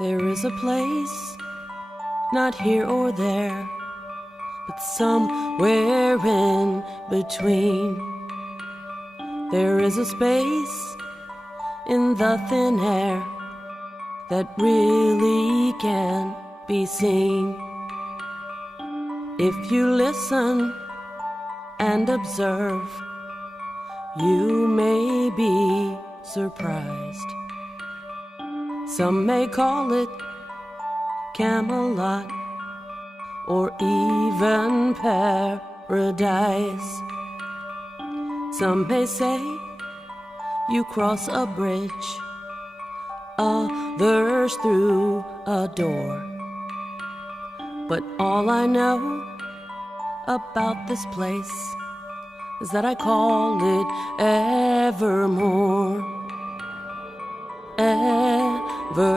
There is a place, not here or there, but somewhere in between. There is a space in the thin air that really can't be seen. If you listen and observe, you may be surprised. Some may call it Camelot or even paradise. Some may say you cross a bridge, others through a door. But all I know about this place is that I call it Evermore. Evermore.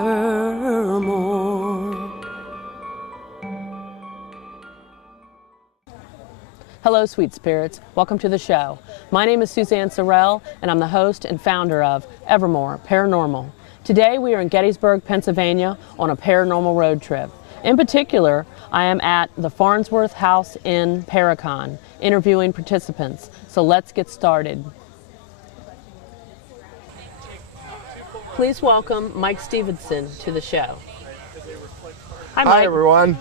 Hello, sweet spirits. Welcome to the show. My name is Suzanne Sorrell, and I'm the host and founder of Evermore Paranormal. Today, we are in Gettysburg, Pennsylvania, on a paranormal road trip. In particular, I am at the Farnsworth House in ParaCon, interviewing participants. So let's get started. Please welcome Mike Stevenson to the show. Hi, Mike. Hi, everyone.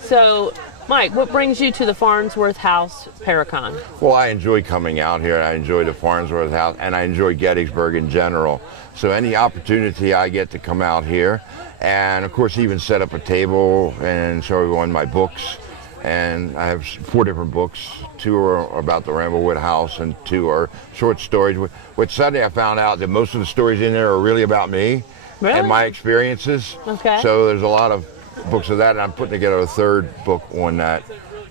So, Mike, what brings you to the Farnsworth House ParaCon? Well, I enjoy coming out here. I enjoy the Farnsworth House, and I enjoy Gettysburg in general. So any opportunity I get to come out here, and of course even set up a table and show everyone my books. And I have 4 different books. 2 are about the Ramblewood House and 2 are short stories. Which Sunday I found out that most of the stories in there are really about me and my experiences. Okay. So there's a lot of books of that, and I'm putting together a 3rd book on that.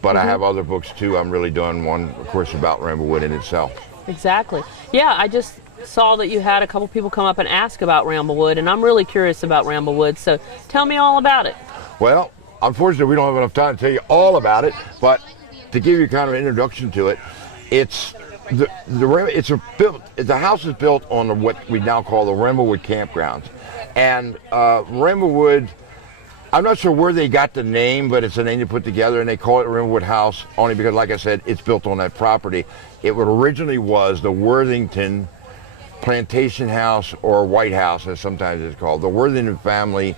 But I have other books too. I'm really doing one, of course, about Ramblewood in itself. Exactly. Yeah, I just saw that you had a couple people come up and ask about Ramblewood, and I'm really curious about Ramblewood, so tell me all about it. Well, unfortunately, we don't have enough time to tell you all about it, but to give you kind of an introduction to it, the house is built on what we now call the Ramblewood campgrounds. And Ramblewood, I'm not sure where they got the name, but it's a name they put together, and they call it Ramblewood House only because, like I said, it's built on that property. It originally was the Worthington Plantation House, or White House, as sometimes it's called. The Worthington family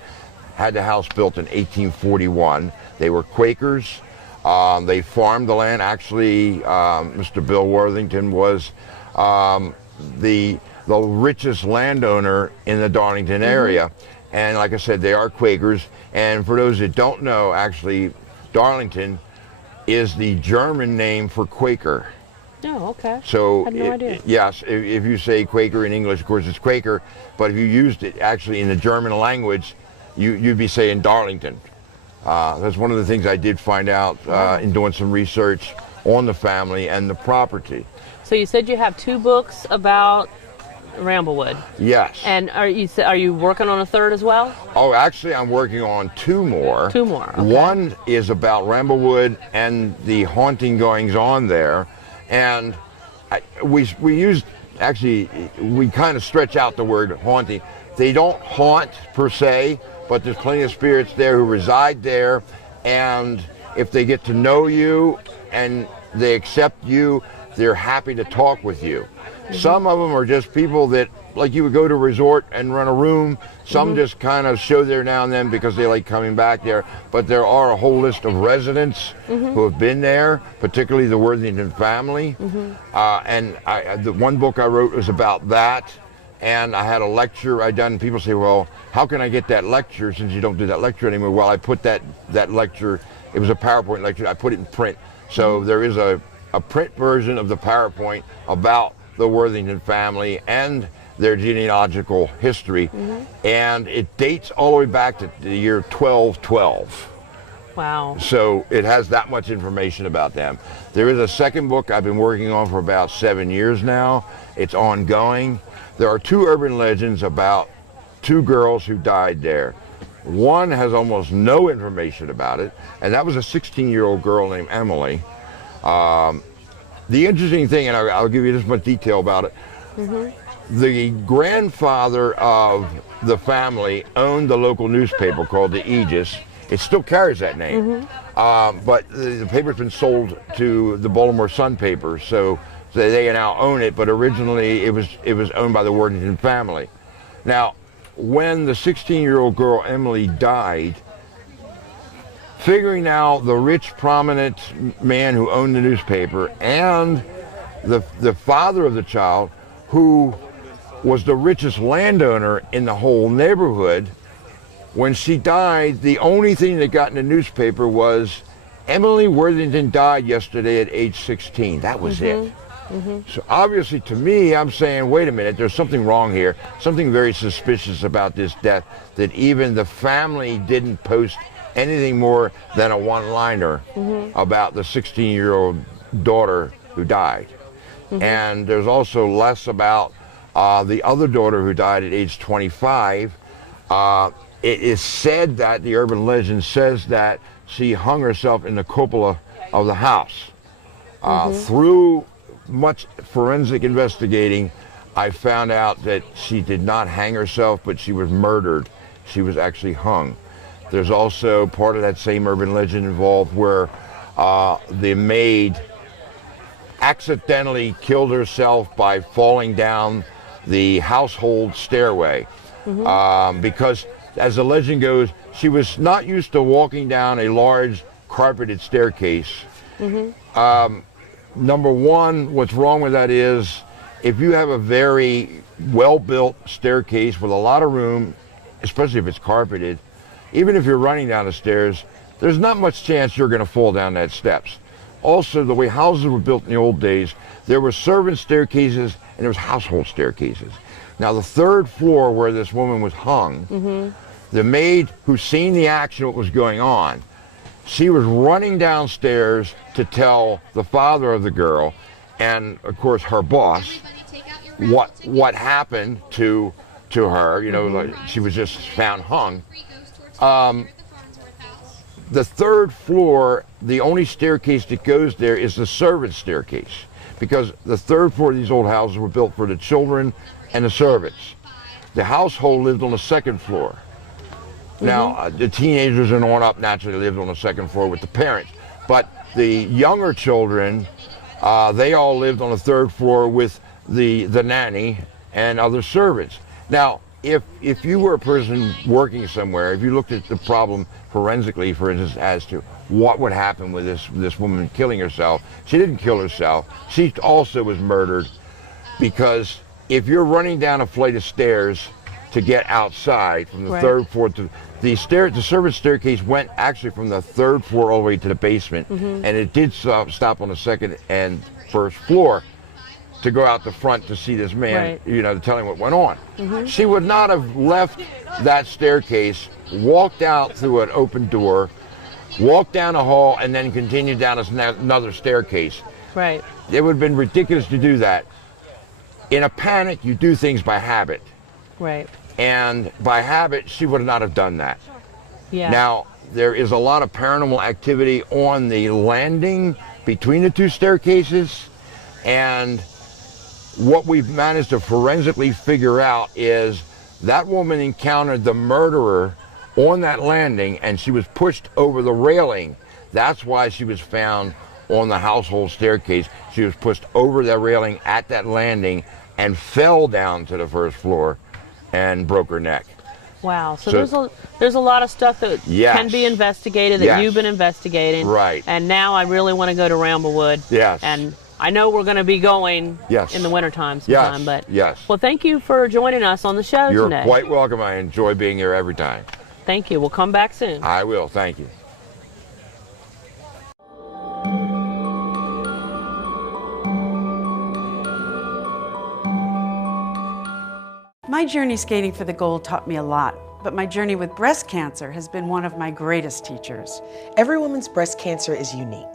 had the house built in 1841. They were Quakers. They farmed the land. Actually, Mr. Bill Worthington was the richest landowner in the Darlington area. And like I said, they are Quakers. And for those that don't know, actually, Darlington is the German name for Quaker. Oh, okay. So, I had no idea. Yes, if you say Quaker in English, of course it's Quaker, but if you used it actually in the German language, you'd be saying Darlington. That's one of the things I did find out in doing some research on the family and the property. So you said you have 2 books about Ramblewood. Yes. And are you working on a 3rd as well? Oh, actually, I'm working on 2 more. 2 more. Okay. One is about Ramblewood and the haunting goings on there. And we kind of stretch out the word haunting. They don't haunt per se, but there's plenty of spirits there who reside there. And if they get to know you and they accept you, they're happy to talk with you. Some of them are just people that, like, you would go to a resort and rent a room. Some just kind of show there now and then because they like coming back there. But there are a whole list of residents who have been there, particularly the Worthington family. And the one book I wrote was about that. And I had a lecture I done. People say, well, how can I get that lecture since you don't do that lecture anymore? Well, I put that lecture, it was a PowerPoint lecture, I put it in print. So there is a print version of the PowerPoint about the Worthington family and their genealogical history, and it dates all the way back to the year 1212. Wow. So it has that much information about them. There is a 2nd book I've been working on for about 7 years now. It's ongoing. There are 2 urban legends about 2 girls who died there. One has almost no information about it, and that was a 16-year-old girl named Emily. The interesting thing, and I'll give you this much detail about it, The grandfather of the family owned the local newspaper called the Aegis. It still carries that name, but the paper's been sold to the Baltimore Sun paper, so they now own it. But originally, it was owned by the Worthington family. Now, when the 16-year-old girl Emily died, figuring out the rich, prominent man who owned the newspaper and the father of the child, who was the richest landowner in the whole neighborhood, when she died, the only thing that got in the newspaper was Emily Worthington died yesterday at age 16. That was it. So obviously, to me, I'm saying, wait a minute, there's something wrong here, something very suspicious about this death, that even the family didn't post anything more than a one-liner about the 16-year-old daughter who died. And there's also less about the other daughter who died at age 25. It is said that, the urban legend says that she hung herself in the cupola of the house. Through much forensic investigating, I found out that she did not hang herself, but she was murdered. She was actually hung. There's also part of that same urban legend involved where the maid accidentally killed herself by falling down the household stairway, because, as the legend goes, she was not used to walking down a large carpeted staircase. Number one, what's wrong with that is, if you have a very well-built staircase with a lot of room, especially if it's carpeted, even if you're running down the stairs, there's not much chance you're going to fall down that steps. Also, the way houses were built in the old days, there were servant staircases and there was household staircases. Now, the third floor where this woman was hung, the maid who seen the action, what was going on, she was running downstairs to tell the father of the girl and, of course, her boss what happened to her. You know, like, she was just found hung. The third floor, the only staircase that goes there is the servants' staircase, because the third floor of these old houses were built for the children and the servants. The household lived on the second floor. Now, the teenagers and on up naturally lived on the second floor with the parents, but the younger children, they all lived on the third floor with the nanny and other servants. Now, if you were a person working somewhere, if you looked at the problem forensically, for instance, as to what would happen with this woman killing herself, she didn't kill herself. She also was murdered, because if you're running down a flight of stairs to get outside from the third floor to the servant staircase went actually from the third floor all the way to the basement, and it did stop on the second and first floor to go out the front to see this man, you know, to tell him what went on. She would not have left that staircase, walked out through an open door, walked down a hall, and then continued down another staircase. It would have been ridiculous to do that. In a panic, you do things by habit. And by habit, she would not have done that. Now, there is a lot of paranormal activity on the landing between the two staircases, and what we've managed to forensically figure out is that woman encountered the murderer on that landing, and she was pushed over the railing. That's why she was found on the household staircase. She was pushed over the railing at that landing and fell down to the first floor and broke her neck. Wow. So there's a lot of stuff that can be investigated, that you've been investigating. And now I really want to go to Ramblewood. And I know we're going to be going in the wintertime sometime. But well, thank you for joining us on the show today. You're quite welcome. I enjoy being here every time. Thank you. We'll come back soon. I will. Thank you. My journey skating for the gold taught me a lot, but my journey with breast cancer has been one of my greatest teachers. Every woman's breast cancer is unique.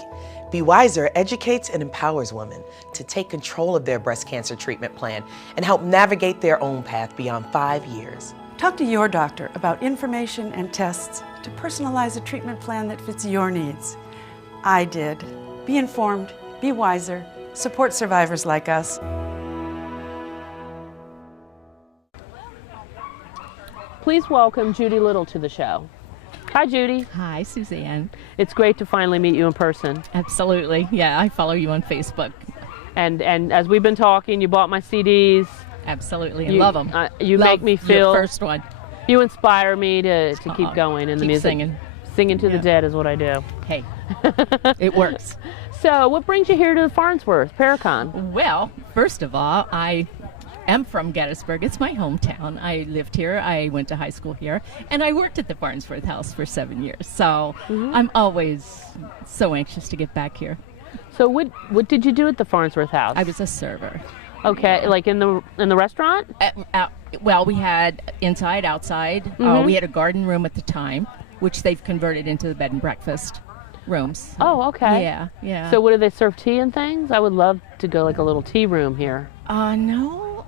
Be Wiser educates and empowers women to take control of their breast cancer treatment plan and help navigate their own path beyond 5 years. Talk to your doctor about information and tests to personalize a treatment plan that fits your needs. I did. Be informed, be wiser, support survivors like us. please welcome Judy Lidle to the show. Hi, Judy. Hi, Suzanne. It's great to finally meet you in person. Absolutely. Yeah, I follow you on Facebook. And as we've been talking, you bought my CDs. Absolutely. I love them. You make me feel... Your first one. You inspire me to keep going in the music. Singing. Singing to the dead is what I do. Hey, it works. So what brings you here to the Farnsworth ParaCon? Well, first of all, I am from Gettysburg. It's my hometown. I lived here. I went to high school here. And I worked at the Farnsworth house for 7 years. So I'm always so anxious to get back here. So what did you do at the Farnsworth house? I was a server. Okay, like in the restaurant? Well, we had inside, outside. We had a garden room at the time, which they've converted into the bed and breakfast rooms. Oh, okay. Yeah, yeah. So what do they serve, tea and things? I would love to go like a little tea room here. No,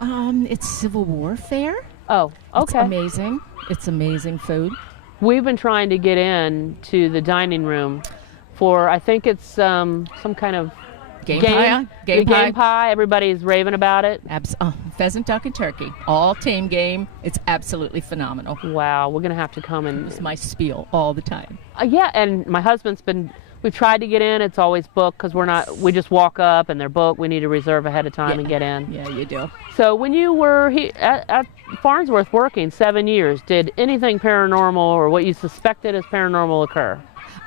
it's Civil War fare. Oh, okay. It's amazing. It's amazing food. We've been trying to get in to the dining room for, I think it's some kind of Game pie. Everybody's raving about it. Pheasant, duck, and turkey. All tame game. It's absolutely phenomenal. Wow, we're going to have to come and... It's my spiel all the time. Yeah, and my husband's been... We've tried to get in. It's always booked because we just walk up and they're booked. We need to reserve ahead of time and get in. Yeah, you do. So when you were at Farnsworth working 7 years, did anything paranormal or what you suspected as paranormal occur?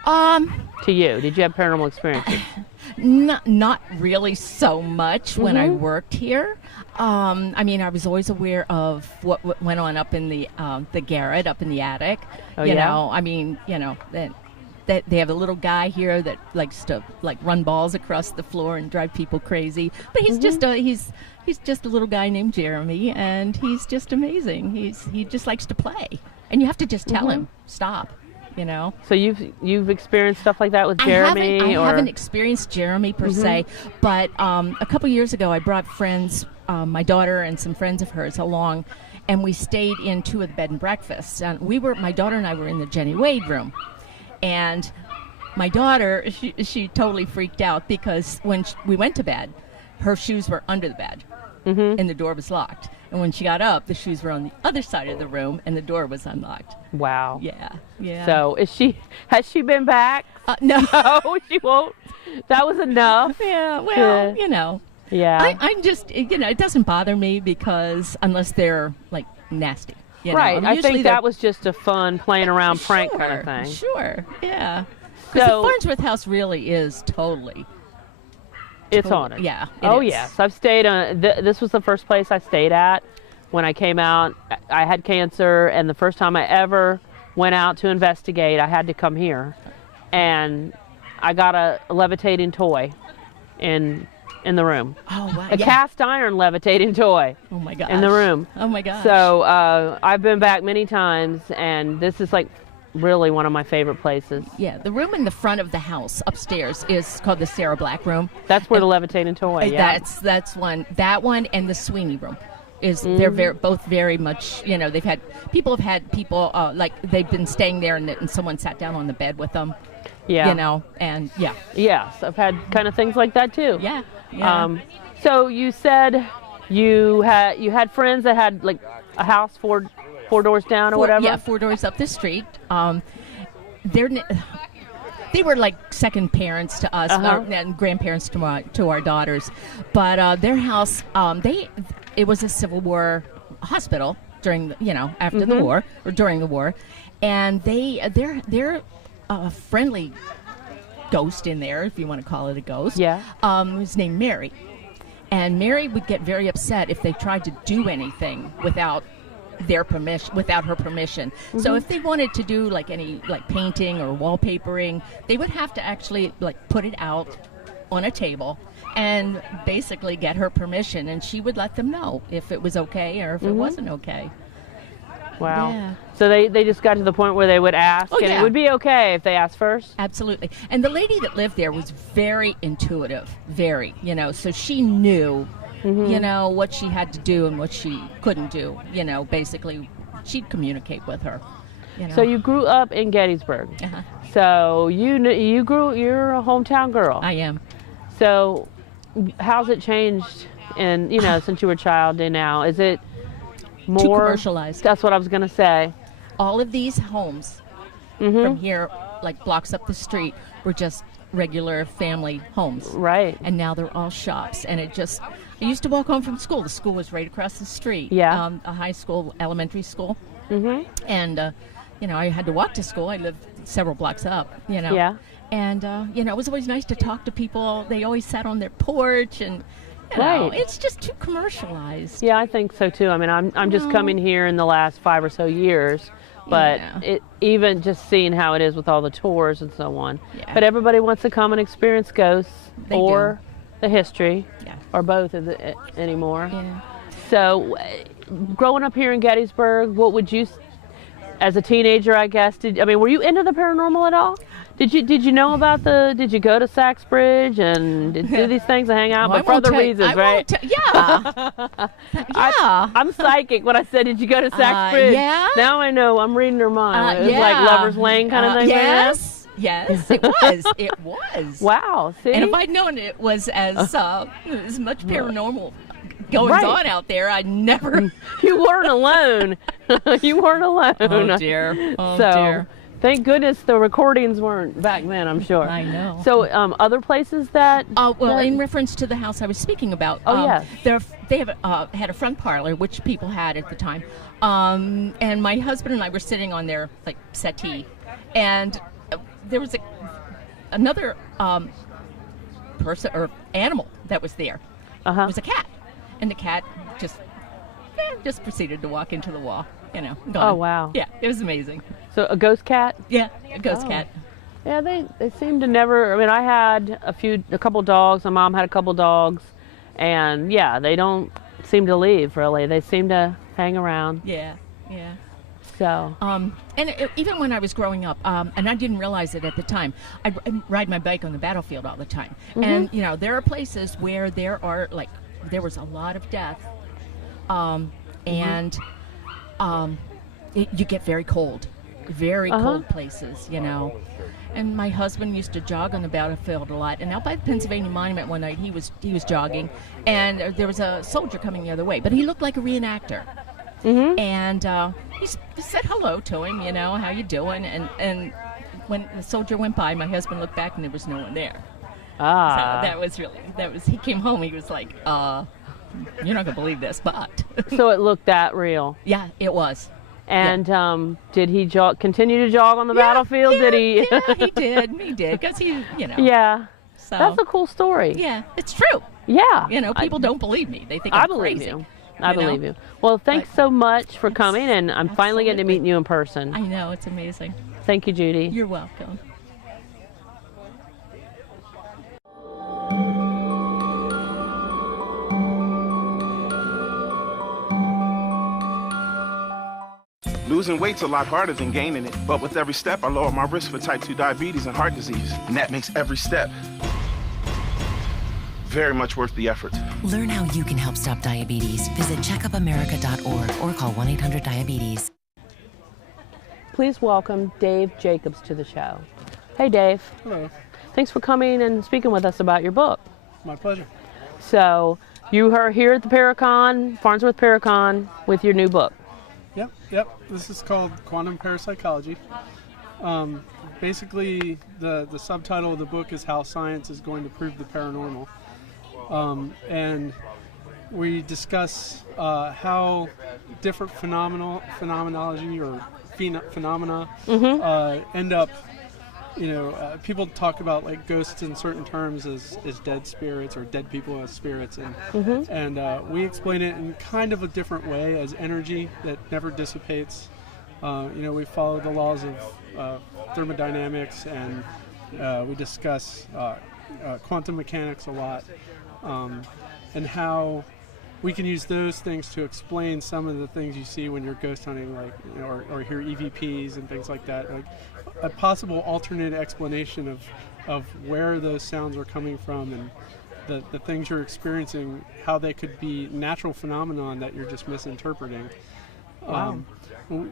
To you? Did you have paranormal experiences? Not really so much when I worked here. I mean, I was always aware of what went on up in the garret, up in the attic. Oh, you know, I mean, that they have a little guy here that likes to run balls across the floor and drive people crazy. But he's just a little guy named Jeremy, and he's just amazing. He just likes to play, and you have to just tell him stop. So you've experienced stuff like that with Jeremy? I haven't experienced Jeremy per se, but a couple years ago I brought friends, my daughter and some friends of hers along, and we stayed in 2 of the bed and breakfasts. And my daughter and I were in the Jenny Wade room, and my daughter, she totally freaked out because when we went to bed, her shoes were under the bed, and the door was locked. And when she got up, the shoes were on the other side of the room, and the door was unlocked. Wow. Yeah. So has she been back? No. No, she won't. That was enough. Yeah, well, Yeah. I'm just, it doesn't bother me because unless they're, nasty. Right. I think that was just a fun, playing around prank kind of thing. Sure, yeah. Because the Farnsworth house really is totally... It's haunted. Yeah. Yes. I've stayed on. This was the first place I stayed at when I came out. I had cancer, and the first time I ever went out to investigate, I had to come here, and I got a levitating toy in the room. Oh wow! A cast iron levitating toy. Oh my gosh! In the room. Oh my gosh! So I've been back many times, and this is really one of my favorite places. Yeah, the room in the front of the house upstairs is called the Sarah Black room. That's where the levitating toy. Yeah, that's one. That one and the Sweeney room is they're both very much. They've had people they've been staying there and someone sat down on the bed with them. Yeah. And yeah. Yes, I've had kind of things like that too. Yeah. Yeah. So you said you had friends that had a house four doors down or whatever? Yeah, 4 doors up the street. They were like second parents to us, and grandparents to our daughters. But their house, it was a Civil War hospital during after the war or during the war, and they're a friendly ghost in there, if you want to call it a ghost. Yeah. Was named Mary, and Mary would get very upset if they tried to do anything without her permission. So if they wanted to do any painting or wallpapering, they would have to actually put it out on a table and basically get her permission, and she would let them know if it was okay or if it wasn't okay. Wow. Yeah. So they just got to the point where they would ask, and it would be okay if they asked first? Absolutely. And the lady that lived there was very intuitive, so she knew what she had to do and what she couldn't do. Basically, she'd communicate with her. So you grew up in Gettysburg. So you're a hometown girl. I am. So how's it changed since you were a child to now? Is it more too commercialized? That's what I was going to say. all of these homes from here, like blocks up the street, were just regular family homes. Right. And now they're all shops. And I used to walk home from school. The school was right across the street. Yeah. A high school, elementary school. And, I had to walk to school. I lived several blocks up, Yeah. And, it was always nice to talk to people. They always sat on their porch and, Right. it's just too commercialized. Yeah, I think so too. I mean, I'm just coming here in the last 5 or so years, but even just seeing how it is with all the tours and so on. Yeah. But everybody wants to come and experience ghosts They or the history, Yeah. or both anymore. Yeah. So, growing up here in Gettysburg, what would you, as a teenager, I guess, were you into the paranormal at all? Did you know about did you go to Saxbridge and do these things and hang out? Well, but for other reasons, right? Yeah. Yeah. I'm psychic when I said, did you go to Saxbridge? Yeah. Now I know. I'm reading her mind. It was like Lover's Lane kind of thing. Yes. Yes, it was. It was. Wow. See? And if I'd known it was as much paranormal goings on out there, I'd never. You weren't alone. You weren't alone. Oh, dear. Oh, so, dear. thank goodness the recordings weren't back then, I'm sure. I know. So, other places that... in reference to the house I was speaking about, yes. they have had a front parlor, which people had at the time, and my husband and I were sitting on their settee, and there was another person or animal that was there. It was a cat, and the cat just proceeded to walk into the wall. Gone. Oh, wow. Yeah, it was amazing. So a ghost cat? Yeah, a ghost cat. Yeah, they seem to never. I mean, I had a couple dogs. My mom had a couple dogs, and they don't seem to leave really. They seem to hang around. Yeah. So. Even when I was growing up, and I didn't realize it at the time, I ride my bike on the battlefield all the time, and there are places where there was a lot of death, and you get very cold. Very cold places, And my husband used to jog on the battlefield a lot. And out by the Pennsylvania Monument one night, he was jogging, and there was a soldier coming the other way, but he looked like a reenactor. And he said hello to him, how you doing? And when the soldier went by, my husband looked back, and there was no one there. So that was he came home. He was like, "You're not gonna believe this, but." So it looked that real. Yeah, it was. And did he continue to jog on the battlefield? Yeah, did he? Yeah, he did. He did, because he, Yeah. So, that's a cool story. Yeah, it's true. Yeah. People don't believe me. They think I'm believe crazy. you. I believe you. Well, thanks so much for coming, and I'm finally getting to meet you in person. I know, it's amazing. Thank you, Judy. You're welcome. Losing weight's a lot harder than gaining it, but with every step, I lower my risk for type 2 diabetes and heart disease, and that makes every step very much worth the effort. Learn how you can help stop diabetes. Visit checkupamerica.org or call 1-800-DIABETES. Please welcome Dave Jacobs to the show. Hey, Dave. Hello. Thanks for coming and speaking with us about your book. My pleasure. So, you are here at the ParaCon, Farnsworth ParaCon, with your new book. Yep. This is called Quantum Parapsychology. Basically, the subtitle of the book is How Science is Going to Prove the Paranormal. And we discuss how different phenomenology or phenomena end up, people talk about like ghosts in certain terms as dead spirits or dead people as spirits, and we explain it in kind of a different way as energy that never dissipates. We follow the laws of thermodynamics, and we discuss quantum mechanics a lot, and how we can use those things to explain some of the things you see when you're ghost hunting, or hear EVPs and things like that. Like a possible alternate explanation of where those sounds are coming from, and the things you're experiencing, how they could be natural phenomenon that you're just misinterpreting. Wow.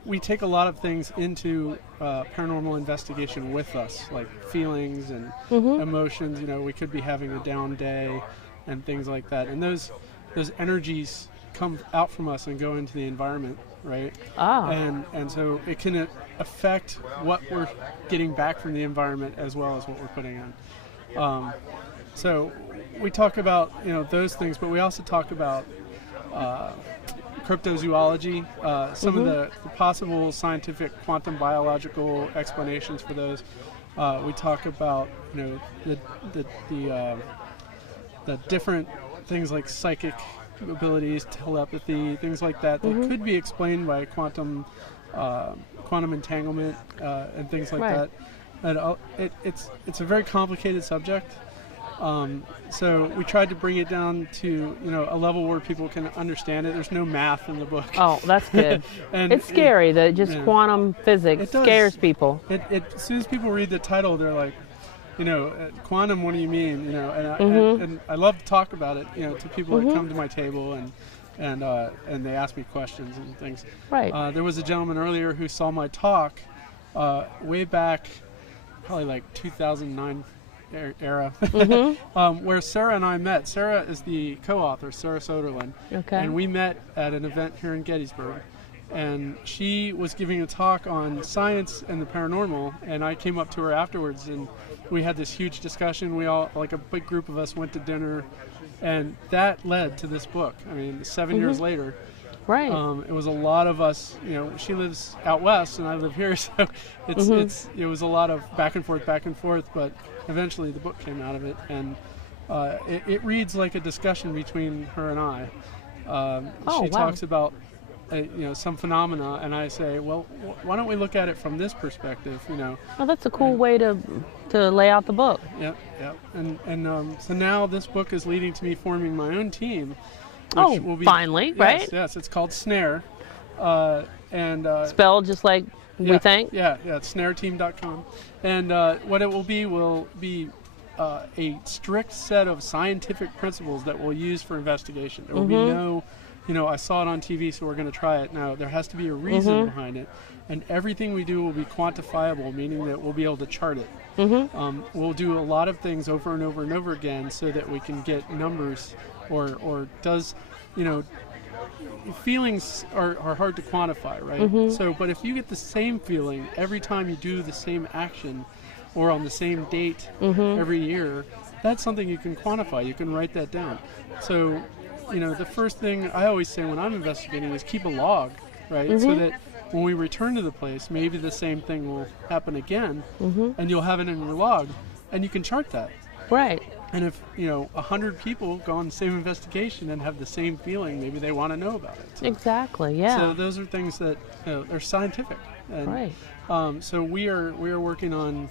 We take a lot of things into paranormal investigation with us, like feelings and emotions. We could be having a down day and things like that. And those energies come out from us and go into the environment, right? Ah. And so it can affect what we're getting back from the environment as well as what we're putting in. So we talk about those things, but we also talk about cryptozoology, some of the possible scientific quantum biological explanations for those. We talk about the different things like psychic abilities, telepathy, things like that could be explained by quantum entanglement and things like that. And it's a very complicated subject. So we tried to bring it down to a level where people can understand it. There's no math in the book. Oh, that's good. And it's scary that just quantum physics scares people. As soon as people read the title, they're like, quantum, what do you mean? And I love to talk about it, to people that come to my table and they ask me questions and things. Right. There was a gentleman earlier who saw my talk way back, probably like 2009 era, where Sarah and I met. Sarah is the co-author, Sarah Soderlund, and we met at an event here in Gettysburg. And she was giving a talk on science and the paranormal, and I came up to her afterwards, and we had this huge discussion. We all, like a big group of us, went to dinner, and that led to this book. I mean, 7 years later. Right. It was a lot of us, she lives out west and I live here, so it was a lot of back and forth, but eventually the book came out of it, and it reads like a discussion between her and I. She talks about some phenomena, and I say, well, why don't we look at it from this perspective, Oh, that's a cool way to lay out the book. Yep. And so now this book is leading to me forming my own team. Finally, right? Yes, it's called Snare. Spelled just like we think? Yeah, it's snareteam.com. And what it will be a strict set of scientific principles that we'll use for investigation. There will be no, I saw it on TV, so we're going to try it. No, there has to be a reason behind it. And everything we do will be quantifiable, meaning that we'll be able to chart it. We'll do a lot of things over and over and over again so that we can get numbers or does, feelings are hard to quantify, right? So, but if you get the same feeling every time you do the same action or on the same date every year, that's something you can quantify. You can write that down. So, the first thing I always say when I'm investigating is keep a log, right? So that when we return to the place, maybe the same thing will happen again, and you'll have it in your log, and you can chart that. Right. And if 100 people go on the same investigation and have the same feeling, maybe they want to know about it. So, exactly. Yeah. So those are things that are scientific. And, right. So we are working on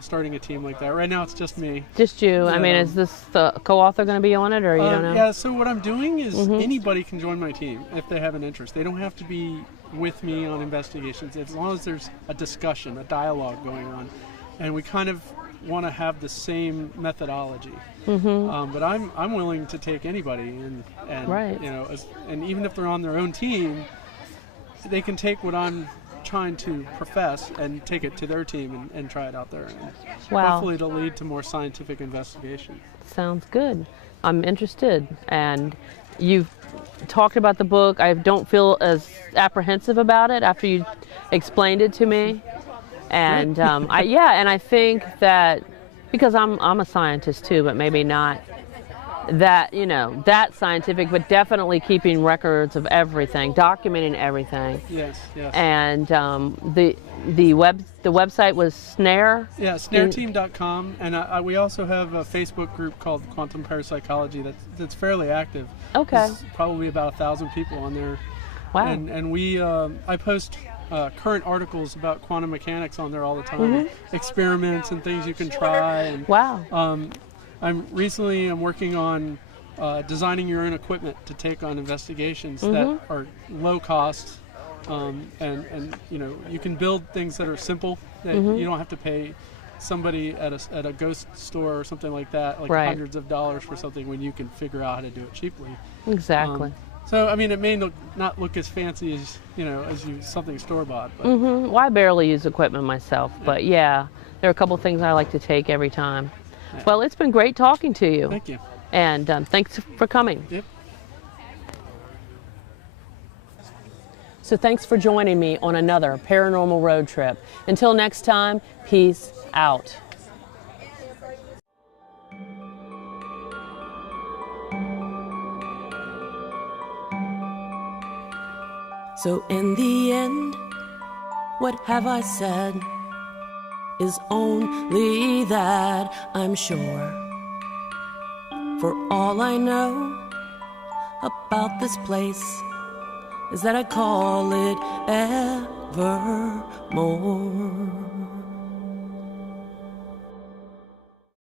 starting a team like that. Right now it's just me. Just you. I mean, is this the co-author going to be on it, or you don't know? Yeah. So what I'm doing is anybody can join my team if they have an interest. They don't have to be with me on investigations, as long as there's a discussion, a dialogue going on, and we kind of want to have the same methodology. But I'm willing to take anybody, and right. And even if they're on their own team, they can take what I'm trying to profess and take it to their team and try it out there. And hopefully it'll lead to more scientific investigation. Sounds good. I'm interested. And you've talked about the book. I don't feel as apprehensive about it after you explained it to me. And and I think that because I'm a scientist too, but maybe not that that scientific, but definitely keeping records of everything, documenting everything. Yes. And the website was Snare. Yeah, snareteam.com, and we also have a Facebook group called Quantum Parapsychology that's fairly active. Okay. There's probably about 1,000 people on there. Wow. And we I post current articles about quantum mechanics on there all the time, experiments and things you can try. And, wow. I'm working on designing your own equipment to take on investigations that are low cost, and you can build things that are simple that you don't have to pay somebody at a ghost store or something like that, like hundreds of dollars for something when you can figure out how to do it cheaply. Exactly. So I mean, it may not look as fancy as something store bought. But Well, I barely use equipment myself, but yeah, there are a couple things I like to take every time. Well, it's been great talking to you. Thank you. And thanks for coming. Yep. So thanks for joining me on another paranormal road trip. Until next time, peace out. So in the end, what have I said is only that I'm sure. For all I know about this place is that I call it Evermore.